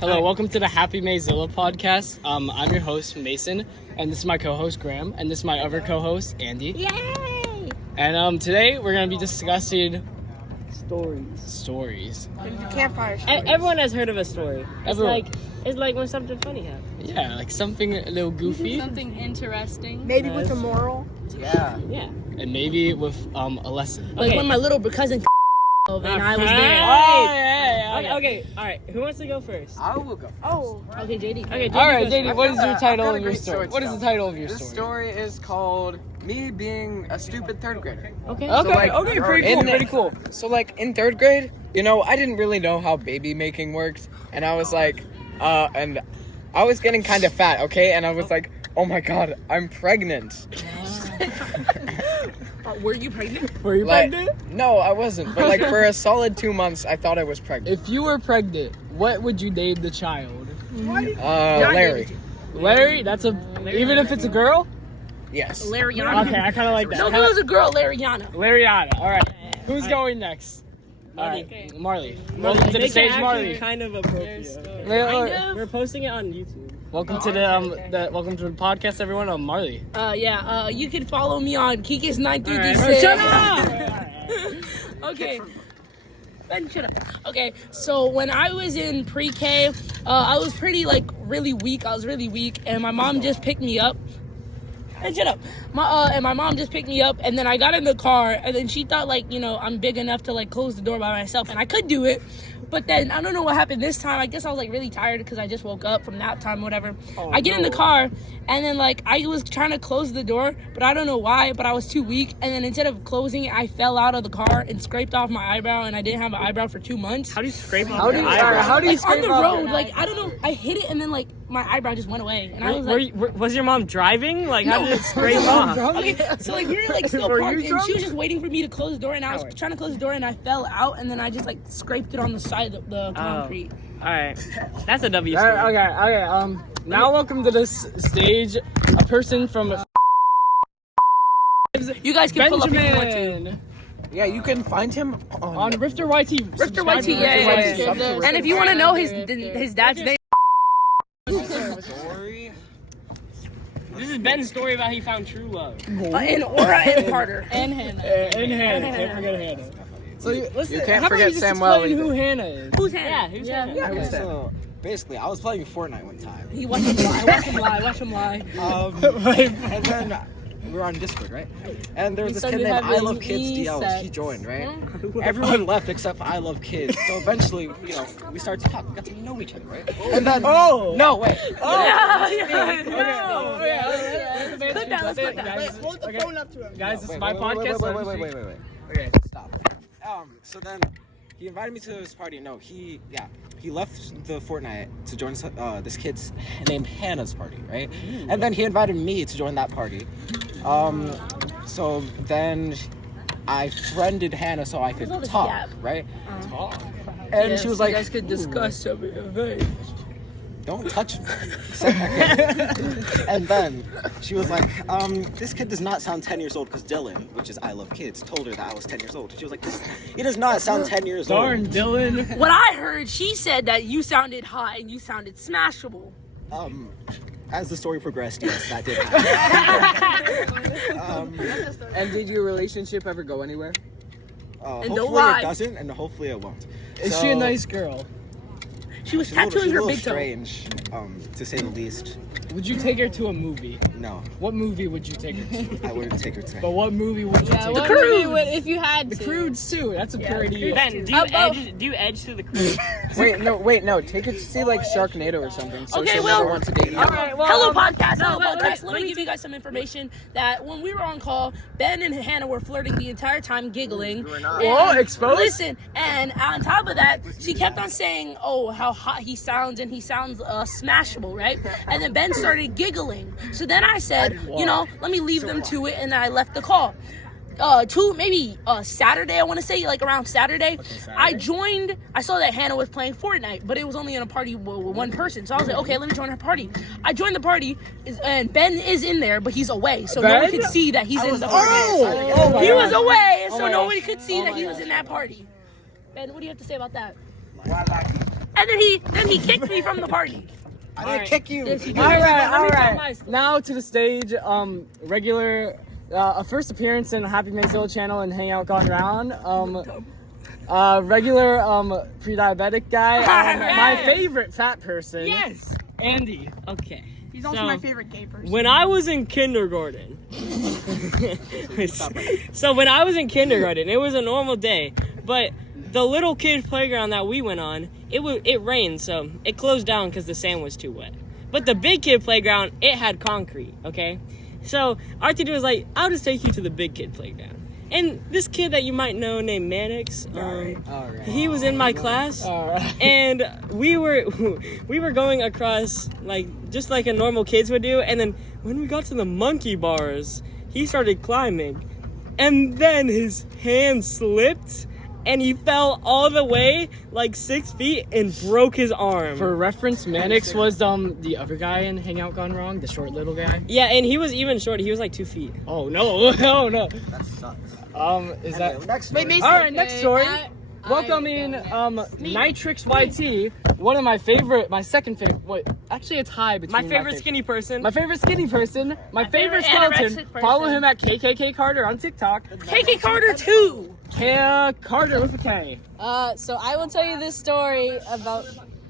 Hello, welcome to the HAPPYMAZILLA podcast. I'm your host, Mason, and this is my co-host, Graham, and this is my other co-host, Andy. Yay! And today we're going to be discussing stories. Campfire stories. Everyone has heard of a story. Everyone. It's like when something funny happens. Yeah, like something a little goofy. Something interesting. Maybe with a moral. Yeah. And maybe with a lesson. Like when my little cousin and I was there. Oh, yeah. Okay, alright. Who wants to go first? I will go. Oh, okay, JD. Okay, JD All right, goes JD, first. what is your title got a of your great story? story What to is the tell. title of your This story is called Me Being a Stupid Third Grader. Okay. Okay, pretty cool. So, like, in third grade, I didn't really know how baby making worked. And I was like, and I was getting kind of fat, okay? And I was like, oh my god, I'm pregnant. Were you pregnant? Were you pregnant? No, I wasn't. But, like, for a solid 2 months, I thought I was pregnant. If you were pregnant, what would you name the child? Larry. Larry? Even if it's a girl? Yes. Lariana. Okay, I kind of like that. No, if it was a girl, Lariana. Lariana. All right. Who's going next? All right, Marley. Welcome to the stage, Marley. Kind of appropriate. We're We're posting it on YouTube. welcome to welcome to the podcast, everyone. I'm Marley. You can follow me on Kikis936. Shut up! Okay. Ben, shut up. Okay, so when I was in pre-K, I was really weak. I was really weak, and my mom just picked me up. And shut up. My mom just picked me up, and then I got in the car, and then she thought I'm big enough to close the door by myself, and I could do it. But then I don't know what happened this time. I guess I was really tired because I just woke up from nap time, whatever. I get in the car, and then I was trying to close the door, but I don't know why, but I was too weak. And then instead of closing it, I fell out of the car and scraped off my eyebrow, and I didn't have an eyebrow for 2 months. How do you scrape off your eyebrow? How do you On scrape the off road, your I don't know. I hit it, and then my eyebrow just went away, and I was was your mom driving? How did it scrape off? Okay, so we were still Were you parked, and drunk? she was just waiting for me to close the door, and I was trying to close the door, and I fell out, and then I just scraped it on the side of the concrete. Alright. That's a W All story. right, okay. Now welcome to this stage, a person from You guys can pull up if you want to. Benjamin Yeah, you can find him on RifterYT. RifterYT, yeah. And if you want to know his dad's name. Story. This is Ben's story about he found true love. And Aura and Carter. And Hannah. And Hannah. Can't forget Hannah. So listen, You can't how about forget you just Samuel explain either. who Hannah is? Who's Hannah? Who's Hannah? Okay, so basically, I was playing Fortnite one time. He watched him lie. Watch him lie. And then we were on Discord, right? And there was this So kid you named have I an Love Kids DL. E-set. He joined, right? Everyone left except for I Love Kids. So eventually, we started to talk. We got to know each other, right? And then no, wait. Put that, let's put that. Guys, Hold the phone up to him. guys, this is my podcast. Wait. Okay, stop. So then he invited me to his party. No, he left the Fortnite to join this kid's named Hannah's party, right? And then he invited me to join that party. So then I friended Hannah so I could talk, right? And she was like, you guys could discuss something. don't touch me. And then she was like, this kid does not sound 10 years old because Dylan, which is I Love Kids, told her that I was 10 years old. She was like, he does not sound 10 years Darn, old. Dylan. What I heard, she said that you sounded hot and you sounded smashable. As the story progressed, yes, that did happen. And did your relationship ever go anywhere? don't Hopefully lie. it doesn't, and hopefully it won't. Is she a nice girl? She was She's a tattooing her little big toe. strange, to say the least. Would you take her to a movie? No, What movie would you take her to? I wouldn't take her to. But what movie would you take her What to? movie would, if you had The to? Croods too. That's a pretty. Ben, do you edge to the crew? Wait, no. Take it to see Sharknado or something. So Okay, she'll well- never want to date you. Hello, podcast. Let me give you guys some information that when we were on call, Ben and Hannah were flirting the entire time, giggling. Whoa, exposed? Listen, and on top of that, she kept on saying, "Oh, how hot he sounds, and he sounds smashable, right?" And then Ben started giggling. So then I said, let me leave them to it, and then I left the call. Maybe Saturday, I want to say, around Saturday, I joined. I saw that Hannah was playing Fortnite, but it was only in a party with one person. So I was like, okay, let me join her party. I joined the party, and Ben is in there, but he's away, so no one could see that he's in the party. He was away, so nobody could see that he was in that party. Ben, what do you have to say about that? and then he kicked me from the party. I didn't kick you. All right. Now to the stage. Regular, a first appearance in HAPPYMAZILLA channel and Hangout Gone Round. Regular, pre-diabetic guy. My favorite fat person. Yes, Andy. Okay. He's also my favorite gay person. When I was in kindergarten, so when I was in kindergarten, it was a normal day, but the little kids playground that we went on, it rained, so it closed down because the sand was too wet. But the big kid playground, it had concrete, okay? So our teacher was like, I'll just take you to the big kid playground. And this kid that you might know named Mannix, he was in my class, and we were going across just like a normal kids would do. And then when we got to the monkey bars, he started climbing, and then his hand slipped, and he fell all the way 6 feet and broke his arm. For reference, Mannix was the other guy in Hangout Gone Wrong, the short little guy. Yeah, and he was even short. He was 2 feet. Oh no, no. That sucks. Is that Next story. all right? Next story. Welcoming NitrixYT, one of my second favorite. Wait, actually a tie between My favorite skinny person. My favorite skinny person. My favorite skeleton. anorexic person. Follow him at KKK Carter on TikTok. KK Carter 2. Carter with a K. So I will tell you this story about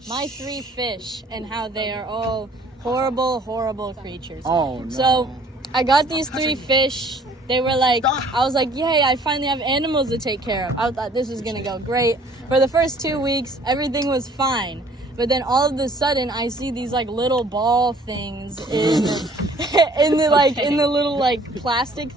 my 3 fish and how they are all horrible, horrible creatures. Oh no. So I got these 3 fish. They were I was like, yay, I finally have animals to take care of. I thought this was gonna go great. For the first 2 weeks, everything was fine. But then all of a sudden, I see these little ball things in the little plastic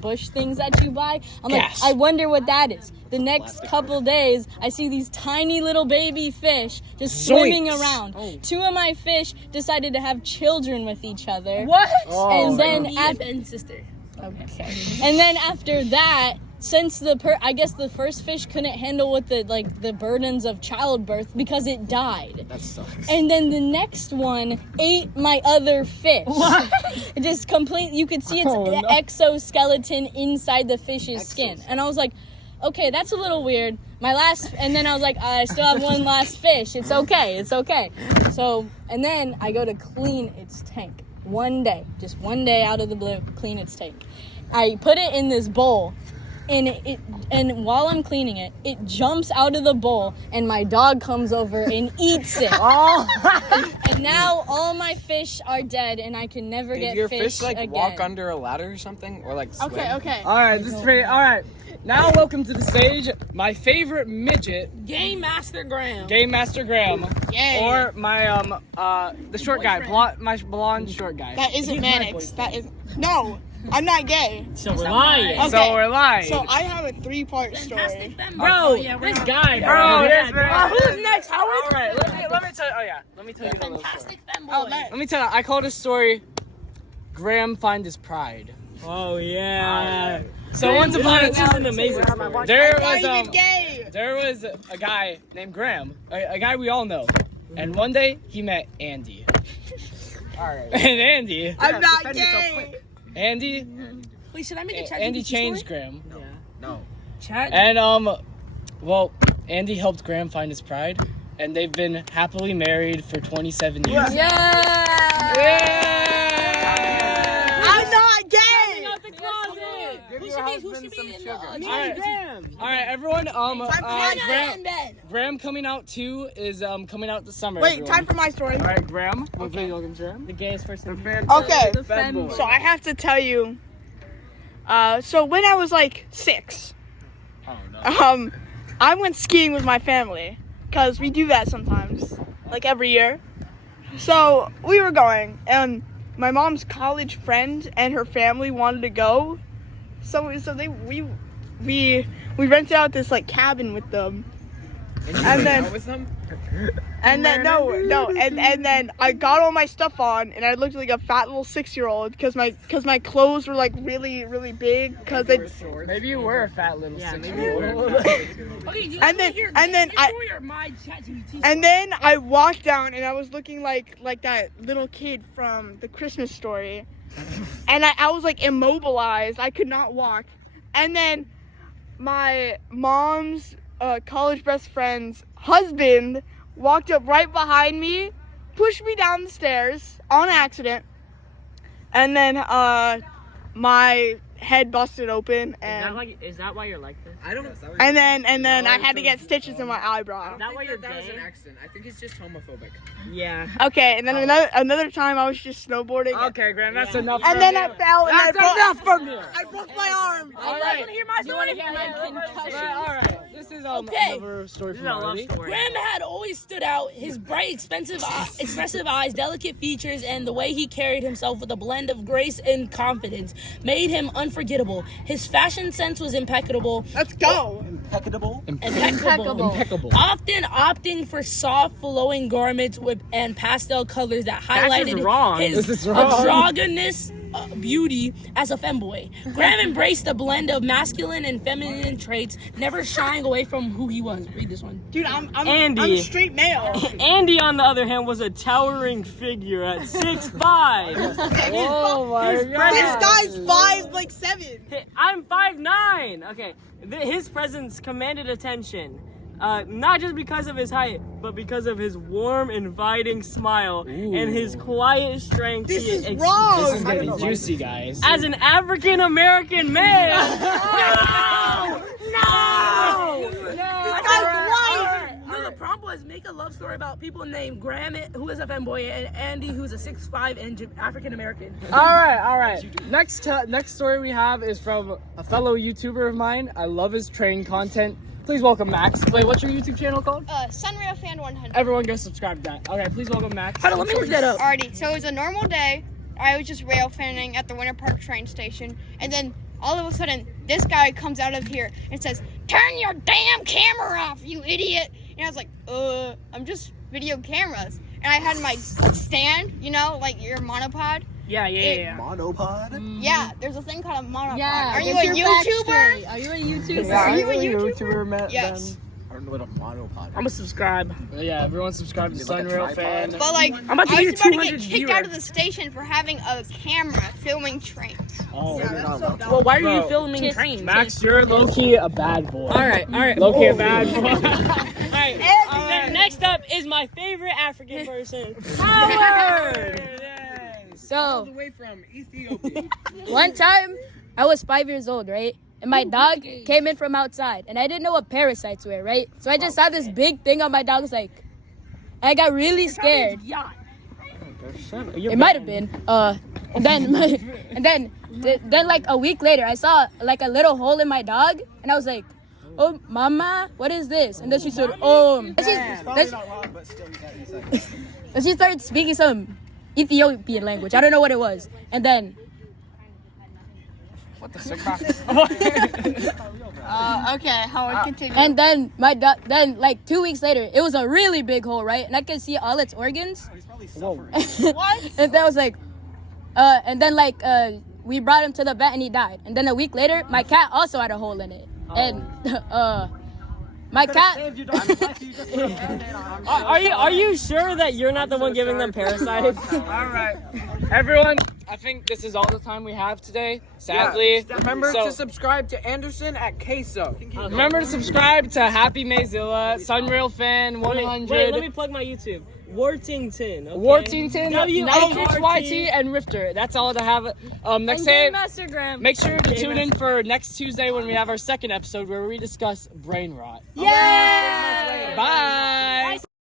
bush things that you buy. I'm like, I wonder what that is. The next couple days, I see these tiny little baby fish just swimming around. 2 of my fish decided to have children with each other. What? And then Ben's sister. Okay. And then after that, since I guess the first fish couldn't handle with the burdens of childbirth because it died. That sucks. And then the next one ate my other fish. It just you could see its exoskeleton inside the fish's skin. And I was like, okay, that's a little weird. And then I was like, I still have one last fish. It's okay. So, and then I go to clean its tank. Just one day out of the blue, clean its tank. I put it in this bowl, and while I'm cleaning it, it jumps out of the bowl, and my dog comes over and eats it. And now all my fish are dead, and I can never get your fish again. walk under a ladder or something, or swim? Okay. All right, this is pretty. All right, now welcome to the stage, my favorite midget, Game Master Graham. Game Master Graham, Yay. or my the short guy, my blonde short guy. That isn't Mannix. That is no. I'm not gay. So we're lying. Okay. So we're lying. So I have a 3-part story. Fantastic Femme. Bro, Oh, yeah, this we're guy, Bro, bro. this who's next, Howard? All right, let me tell you. Oh yeah, let me tell you the little story. Fantastic Femme boy. Oh, man. Let me tell you. I call this story "Graham Find His Pride." Oh yeah. So once upon a This is time, an amazing story. there I'm not even was gay. there was a guy named Graham, a guy we all know, and one day he met Andy. All right. And Andy, I'm not gay. Andy, Wait, should I make a chat Andy GPT changed story? Graham, No. Chat? and well, Andy helped Graham find his pride, and they've been happily married for 27 years. I'm not gay. Give Who your should husband be some in sugar. All right, everyone. Ben. Graham coming out too is coming out this summer. Wait, everyone. time for my story. All right, Graham. Please welcome Graham. The gayest person. Okay. Femme boy. So I have to tell you. So when I was 6, Oh no. I went skiing with my family because we do that sometimes, every year. So we were going, and my mom's college friend and her family wanted to go. So we rented out this cabin with them, and then with them? and then and then I got all my stuff on, and I looked like a fat little 6-year-old because my clothes were really really big because it. Maybe you were a fat little Okay, And then I walked down, and I was looking like that little kid from the Christmas Story, and I was immobilized. I could not walk, and then my mom's college best friend's husband walked up right behind me, pushed me down the stairs on accident, and then my head busted open, and Is that why you're like this? I don't. and then I had to get stitches in my eyebrow. Is that why you're that was gay? an accident. I think it's just homophobic. Yeah. Okay, and then another time I was just snowboarding. Okay, Graham, that's enough. And then I fell and That's enough from here. I broke my arm. All right. Want to hear my story? All right. This is Okay. another story This from is a love Riley. story. Graham had always stood out. His bright, expressive eyes, delicate features, and the way he carried himself with a blend of grace and confidence made him unforgettable. His fashion sense was impeccable. Let's go. Impeccable. Impeccable. Often opting for soft, flowing garments and pastel colors that highlighted wrong. his This is wrong. androgynous beauty as a femboy. Graham embraced a blend of masculine and feminine traits, never shying away from who he was. Read this one. Dude, I'm Andy. a straight male. Andy, on the other hand, was a towering figure at 6'5". Oh my His god. This guy's 5'7". I'm 5'9". Okay, his presence commanded attention. Not just because of his height, but because of his warm, inviting smile and his quiet strength. This is This wrong. is getting juicy, guys. As an African American man. No! No, the prompt was make a love story about people named Graham, who is a femboy, and Andy, who's a 6'5" and African American. All right. Next story we have is from a fellow YouTuber of mine. I love his train content. Please welcome Max. Wait, what's your YouTube channel called? Sunrail Fan 100. Everyone go subscribe to that. Okay, please welcome Max. Hold on, let me look that up. Alrighty, so it was a normal day. I was just rail fanning at the Winter Park train station, and then all of a sudden, this guy comes out of here and says, "Turn your damn camera off, you idiot!" And I was like, I'm just video cameras. And I had my stand, you know, like your monopod. Yeah. Monopod. Yeah, there's a thing called a monopod. Yeah. Are you get a your facts YouTuber? straight. Are you a YouTuber? Are you a YouTuber? Yes. I don't know what a monopod is. I'm gonna subscribe. Yeah, everyone subscribe to Is it like a Sunrail tripod? Fan. But like, I'm about to I be was a about to 200 get kicked viewer. out of the station for having a camera filming trains. Oh, Well, why are you Bro, filming trains? Max, you're low-key a bad boy. All right. Low-key a bad boy. All right. Next up is my favorite African person, Howard. So, Way from Ethiopia. one time, I was 5 years old, right? And my dog came in from outside, and I didn't know what parasites were, right? So I just saw this big thing on my dog's leg. And I got really scared. It might have been. And then like a week later, I saw like a little hole in my dog, and I was like, "Oh, mama, what is this?" And then she said, Then she started speaking some Ethiopian language. I don't know what it was. And then Okay, Howard, continue. And then then like 2 weeks later, it was a really big hole, right? And I could see all its organs. What? And that was like, and then like we brought him to the vet and he died. And then a week later, my cat also had a hole in it. And my cat. Are you sure that you're not the one giving them parasites? All right, everyone. I think this is all the time we have today. Sadly, Remember to subscribe to Anderson at Queso. remember to subscribe to HAPPYMAZILLA, Sunrail Fan 100, Wait, let me plug my YouTube. Worthington. Okay? Worthington, WORT. NitrixYT, and Ritter. That's all to have. Next time, make sure to tune in for next Tuesday when we have our second episode where we discuss brain rot. Yeah! Bye.